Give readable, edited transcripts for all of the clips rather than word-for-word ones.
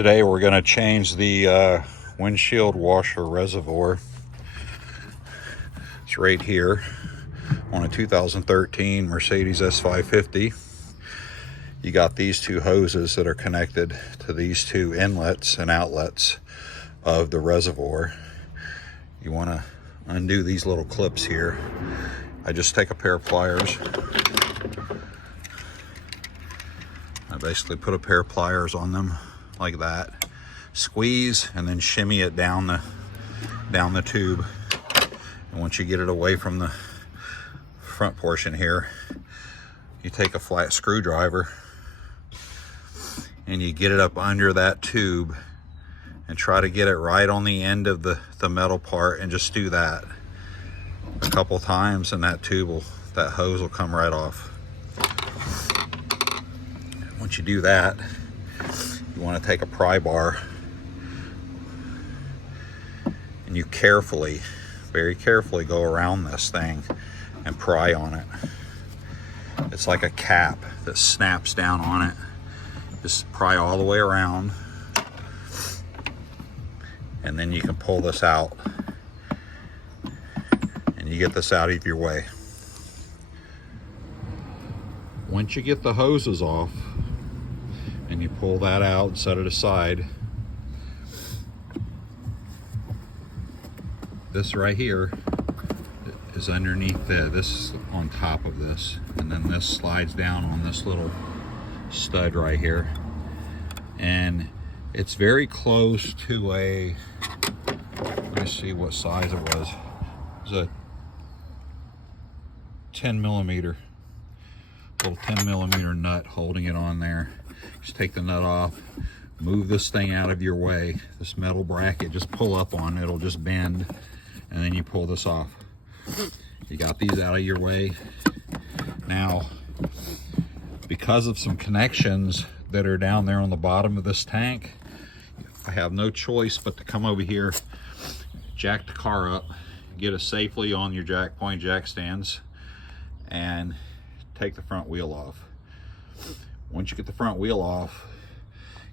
Today we're going to change the windshield washer reservoir. It's right here on a 2013 Mercedes S550. You got these two hoses that are connected to these two inlets and outlets of the reservoir. You want to undo these little clips here. I just take a pair of pliers. I basically put a pair of pliers on them like that, squeeze, and then shimmy it down the tube. And once you get it away from the front portion here, you take a flat screwdriver and you get it up under that tube and try to get it right on the end of the metal part, and just do that a couple times and that hose will come right off. Once you do that, you want to take a pry bar and you very carefully go around this thing and pry on it. It's like a cap that snaps down on it. Just pry all the way around, and then you can pull this out and you get this out of your way. Once you get the hoses off and you pull that out and set it aside, this right here is underneath this is on top of this, and then this slides down on this little stud right here, and it's very close to a, let me see what size it was. It was a 10 millimeter, little 10 millimeter nut holding it on there. Just take the nut off, move this thing out of your way, this metal bracket, just pull up on it, it'll just bend, and then you pull this off. You got these out of your way. Now, because of some connections that are down there on the bottom of this tank, I have no choice but to come over here, jack the car up, get it safely on your jack stands, and take the front wheel off. Once you get the front wheel off,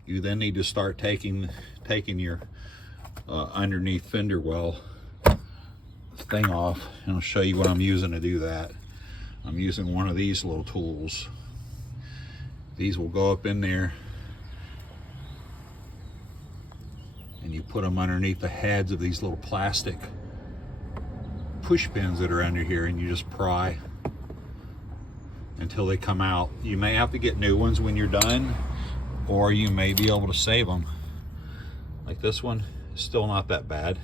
you then need to start taking your underneath fender well thing off, and I'll show you what I'm using to do that. I'm using one of these little tools. These will go up in there, and you put them underneath the heads of these little plastic push pins that are under here, and you just pry until they come out. You may have to get new ones when you're done, or you may be able to save them. Like this one, still not that bad.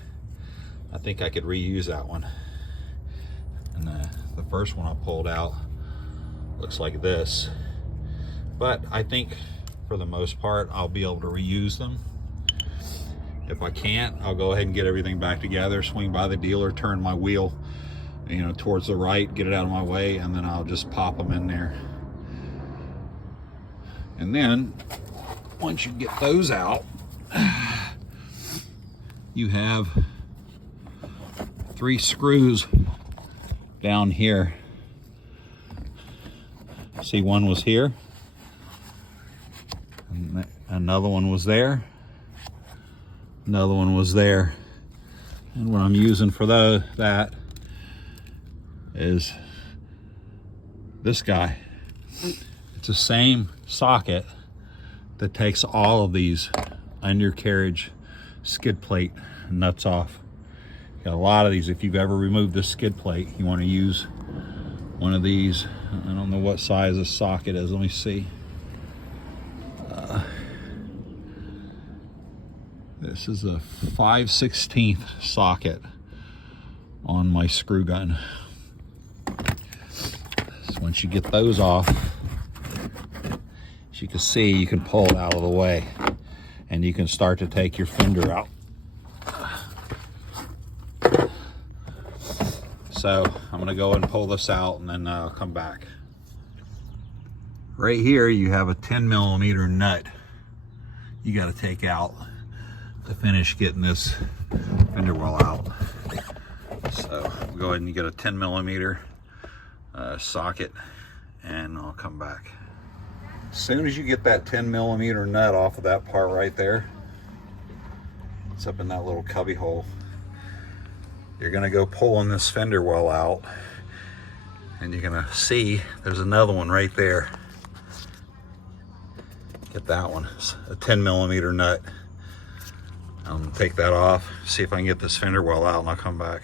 I think I could reuse that one. And the first one I pulled out looks like this, but I think for the most part I'll be able to reuse them. If I can't, I'll go ahead and get everything back together, swing by the dealer, turn my wheel towards the right, get it out of my way, and then I'll just pop them in there. And then once you get those out, you have 3 screws down here. See, one was here, and another one was there, another one was there, and what I'm using for that is this guy. It's the same socket that takes all of these undercarriage skid plate nuts off. Got a lot of these. If you've ever removed this skid plate, you want to use one of these. I don't know what size this socket is. Let me see. This is a 5/16 socket on my screw gun. So once you get those off, as you can see, you can pull it out of the way, and you can start to take your fender out. So I'm gonna go and pull this out, and then I'll come back. Right here you have a 10 millimeter nut you got to take out to finish getting this fender well out. So we'll go ahead and get a 10 millimeter socket, and I'll come back. As soon as you get that 10mm nut off of that part right there, it's up in that little cubby hole, you're gonna go pulling this fender well out, and you're gonna see there's another one right there. Get that one, it's a 10mm nut. I'm gonna take that off, see if I can get this fender well out, and I'll come back.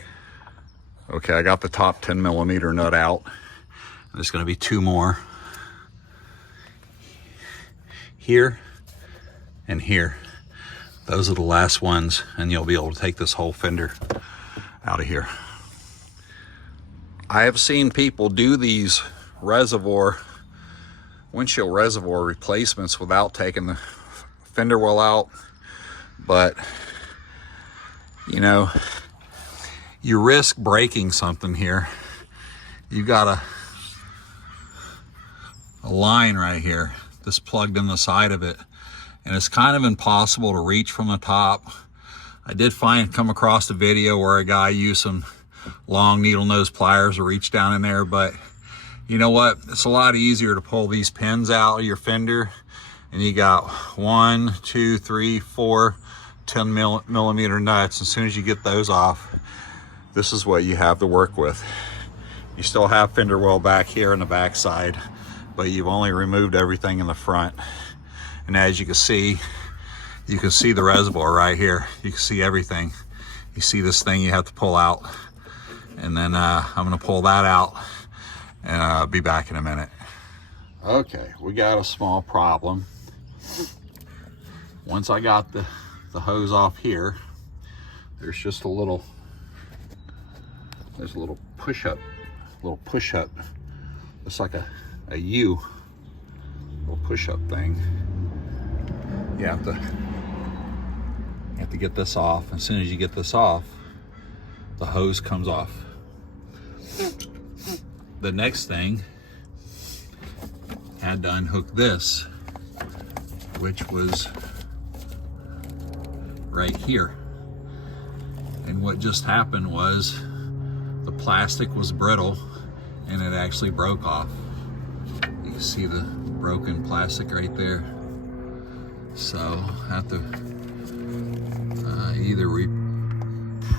Okay, I got the top 10mm nut out. There's gonna be two more. Here and here. Those are the last ones, and you'll be able to take this whole fender out of here. I have seen people do these windshield reservoir replacements without taking the fender well out, but you know, you risk breaking something here. You got a line right here that's plugged in the side of it, and it's kind of impossible to reach from the top. I did come across a video where a guy used some long needle nose pliers to reach down in there, but you know what? It's a lot easier to pull these pins out of your fender, and you got 1, 2, 3, 4 10mm nuts. As soon as you get those off, this is what you have to work with. You still have fender well back here in the back side, but you've only removed everything in the front. And as you can see the reservoir right here. You can see everything. You see this thing you have to pull out, and then I'm gonna pull that out, and I'll be back in a minute. Okay, we got a small problem. Once I got the hose off here, there's just a little push-up, it's like a U, little push-up thing. You have to get this off. As soon as you get this off, the hose comes off. The next thing, I had to unhook this, which was right here. And what just happened was the plastic was brittle and it actually broke off. You can see the broken plastic right there. So I have to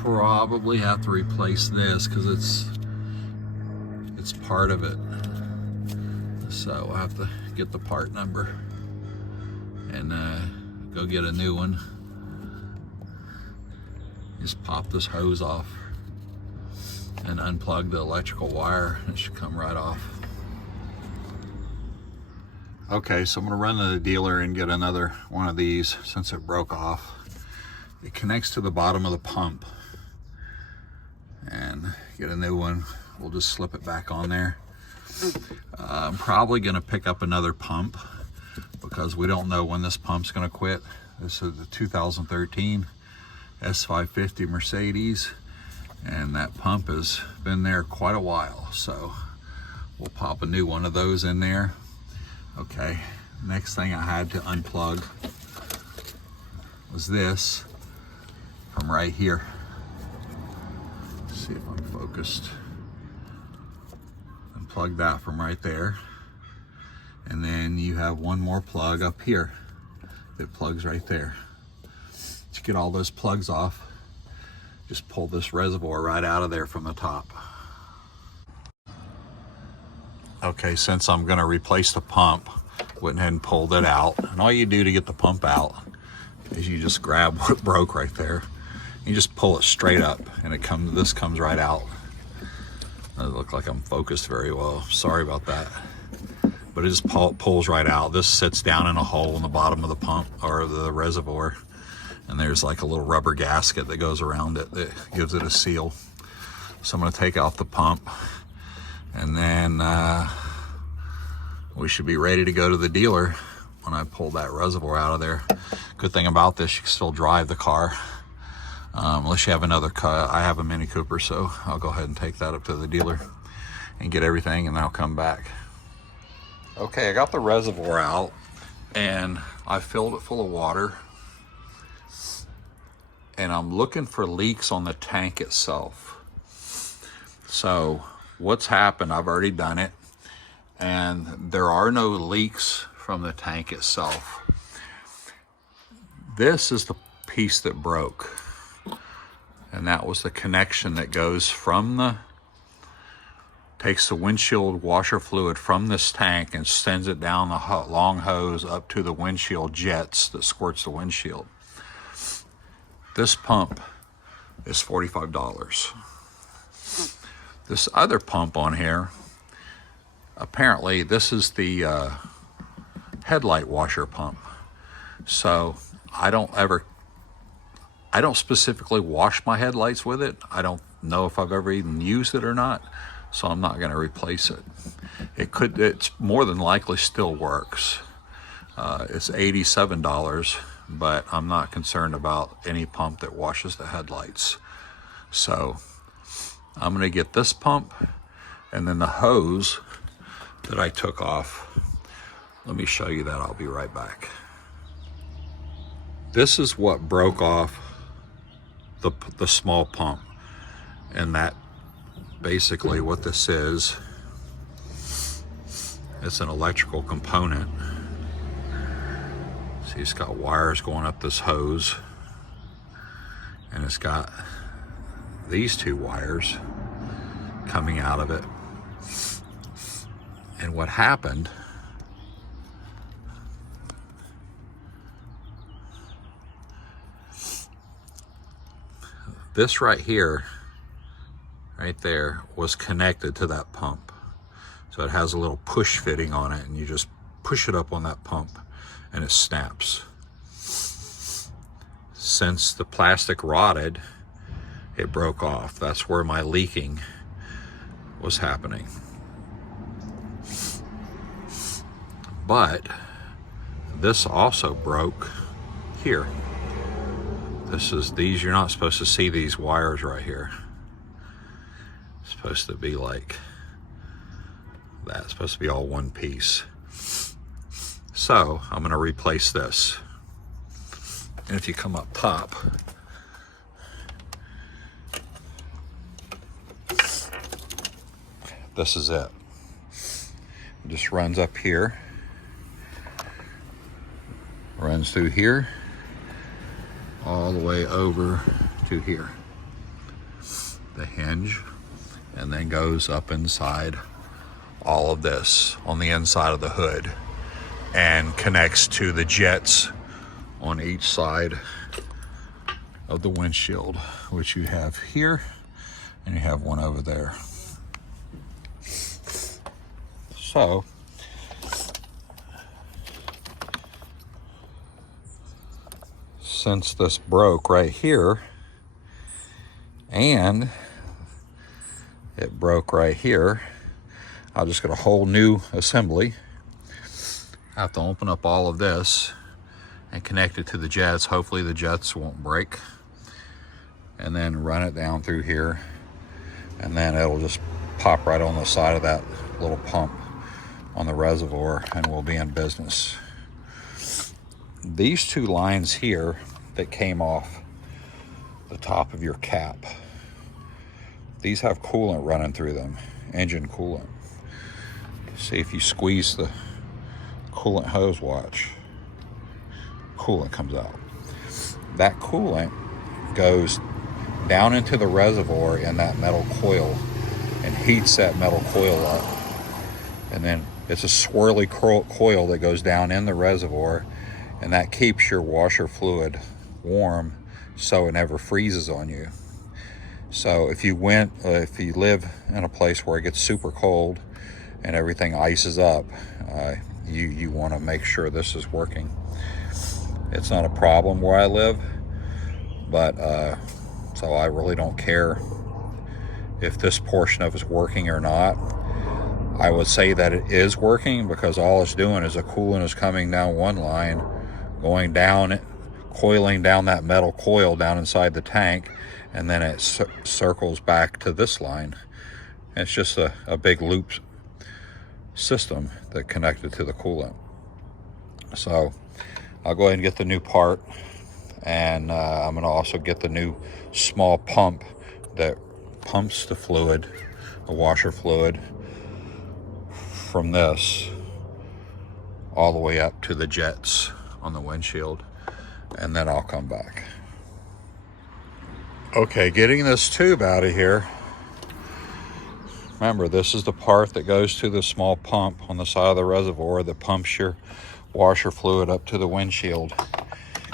probably have to replace this because it's part of it. So I'll have to get the part number and go get a new one. Just pop this hose off and unplug the electrical wire. It should come right off. Okay, so I'm gonna run to the dealer and get another one of these since it broke off. It connects to the bottom of the pump, and get a new one. We'll just slip it back on there. I'm probably gonna pick up another pump because we don't know when this pump's gonna quit. This is the 2013 S550 Mercedes, and that pump has been there quite a while. So we'll pop a new one of those in there. Okay, next thing I had to unplug was this from right here. Let's see if I'm focused. Unplug that from right there. And then you have one more plug up here. It plugs right there. To get all those plugs off, just pull this reservoir right out of there from the top. Okay, since I'm gonna replace the pump, went ahead and pulled it out. And all you do to get the pump out is you just grab what broke right there. You just pull it straight up, and this comes right out. Doesn't look like I'm focused very well. Sorry about that. But it just pulls right out. This sits down in a hole in the bottom of the pump or the reservoir. And there's like a little rubber gasket that goes around it that gives it a seal. So I'm gonna take off the pump, and then we should be ready to go to the dealer when I pull that reservoir out of there. Good thing about this, you can still drive the car. Unless you have another car. I have a Mini Cooper, so I'll go ahead and take that up to the dealer and get everything, and then I'll come back. Okay, I got the reservoir out, and I filled it full of water, and I'm looking for leaks on the tank itself. So what's happened, I've already done it, and there are no leaks from the tank itself. This is the piece that broke, and that was the connection that goes from the, takes the windshield washer fluid from this tank and sends it down the long hose up to the windshield jets that squirts the windshield. This pump is $45. This other pump on here, apparently this is the headlight washer pump. So I don't specifically wash my headlights with it. I don't know if I've ever even used it or not, so I'm not going to replace it. It's more than likely still works. It's $87, but I'm not concerned about any pump that washes the headlights. So I'm going to get this pump and then the hose that I took off. Let me show you that. I'll be right back. This is what broke off the small pump, and that basically what this is. It's an electrical component. See, it's got wires going up this hose, and it's got these two wires coming out of it. And what happened, this right here, right there, was connected to that pump. So it has a little push fitting on it, and you just push it up on that pump and it snaps. Since the plastic rotted, it broke off. That's where my leaking was happening. But this also broke here. These, you're not supposed to see these wires right here. It's supposed to be like that. It's supposed to be all one piece. So I'm going to replace this. And if you come up top, this is it. It just runs up here, runs through here, all the way over to here, the hinge, and then goes up inside all of this on the inside of the hood and connects to the jets on each side of the windshield, which you have here and you have one over there. So since this broke right here and it broke right here, I'll just get a whole new assembly. I have to open up all of this and connect it to the jets. Hopefully the jets won't break, and then run it down through here, and then it'll just pop right on the side of that little pump on the reservoir, and we'll be in business. These two lines here that came off the top of your cap, these have coolant running through them, engine coolant. See, if you squeeze the coolant hose, watch, coolant comes out. That coolant goes down into the reservoir in that metal coil and heats that metal coil up. And then it's a swirly coil that goes down in the reservoir, and that keeps your washer fluid warm so it never freezes on you. So if you live in a place where it gets super cold and everything ices up, you want to make sure this is working. It's not a problem where I live, but so I really don't care if this portion of it's working or not. I would say that it is working, because all it's doing is the coolant is coming down one line, going down, coiling down that metal coil down inside the tank, and then it circles back to this line. It's just a big loop system that connected to the coolant. So I'll go ahead and get the new part, and I'm going to also get the new small pump that pumps the fluid, the washer fluid, from this all the way up to the jets on the windshield, and then I'll come back. Okay, getting this tube out of here. Remember, this is the part that goes to the small pump on the side of the reservoir that pumps your washer fluid up to the windshield.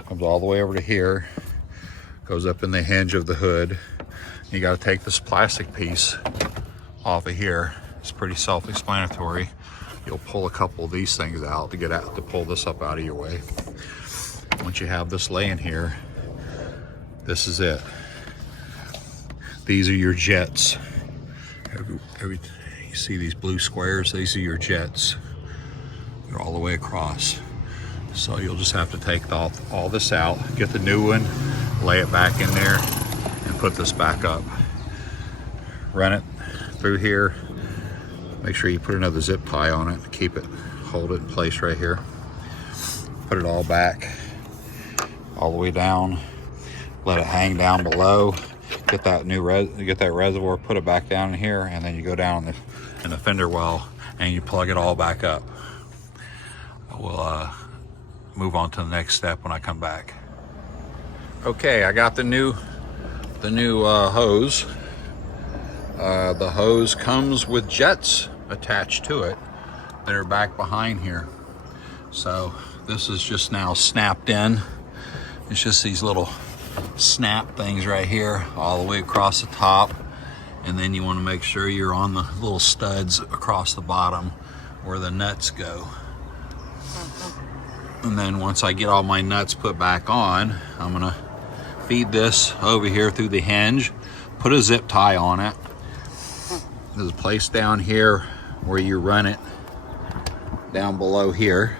Comes all the way over to here, goes up in the hinge of the hood. You got to take this plastic piece off of here. It's pretty self-explanatory. You'll pull a couple of these things out to pull this up out of your way. Once you have this laying here, this is it. These are your jets. You see these blue squares? These are your jets. They're all the way across. So you'll just have to take all this out, get the new one, lay it back in there, and put this back up. Run it through here. Make sure you put another zip tie on it to hold it in place right here. Put it all back, all the way down. Let it hang down below. Get that reservoir, put it back down in here, and then you go down in the fender well and you plug it all back up. We'll move on to the next step when I come back. Okay, I got the new hose. The hose comes with jets attached to it that are back behind here. So this is just now snapped in. It's just these little snap things right here all the way across the top, and then you want to make sure you're on the little studs across the bottom where the nuts go. And then once I get all my nuts put back on, I'm gonna feed this over here through the hinge, put a zip tie on it. There's a place down here where you run it down below here,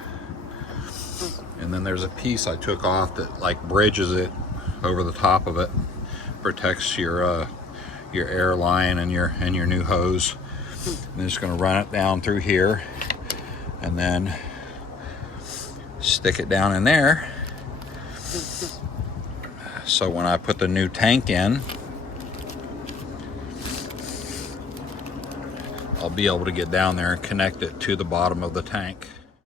and then there's a piece I took off that like bridges it over the top of it, protects your air line and your new hose. I'm just going to run it down through here and then stick it down in there, so when I put the new tank in, I'll be able to get down there and connect it to the bottom of the tank.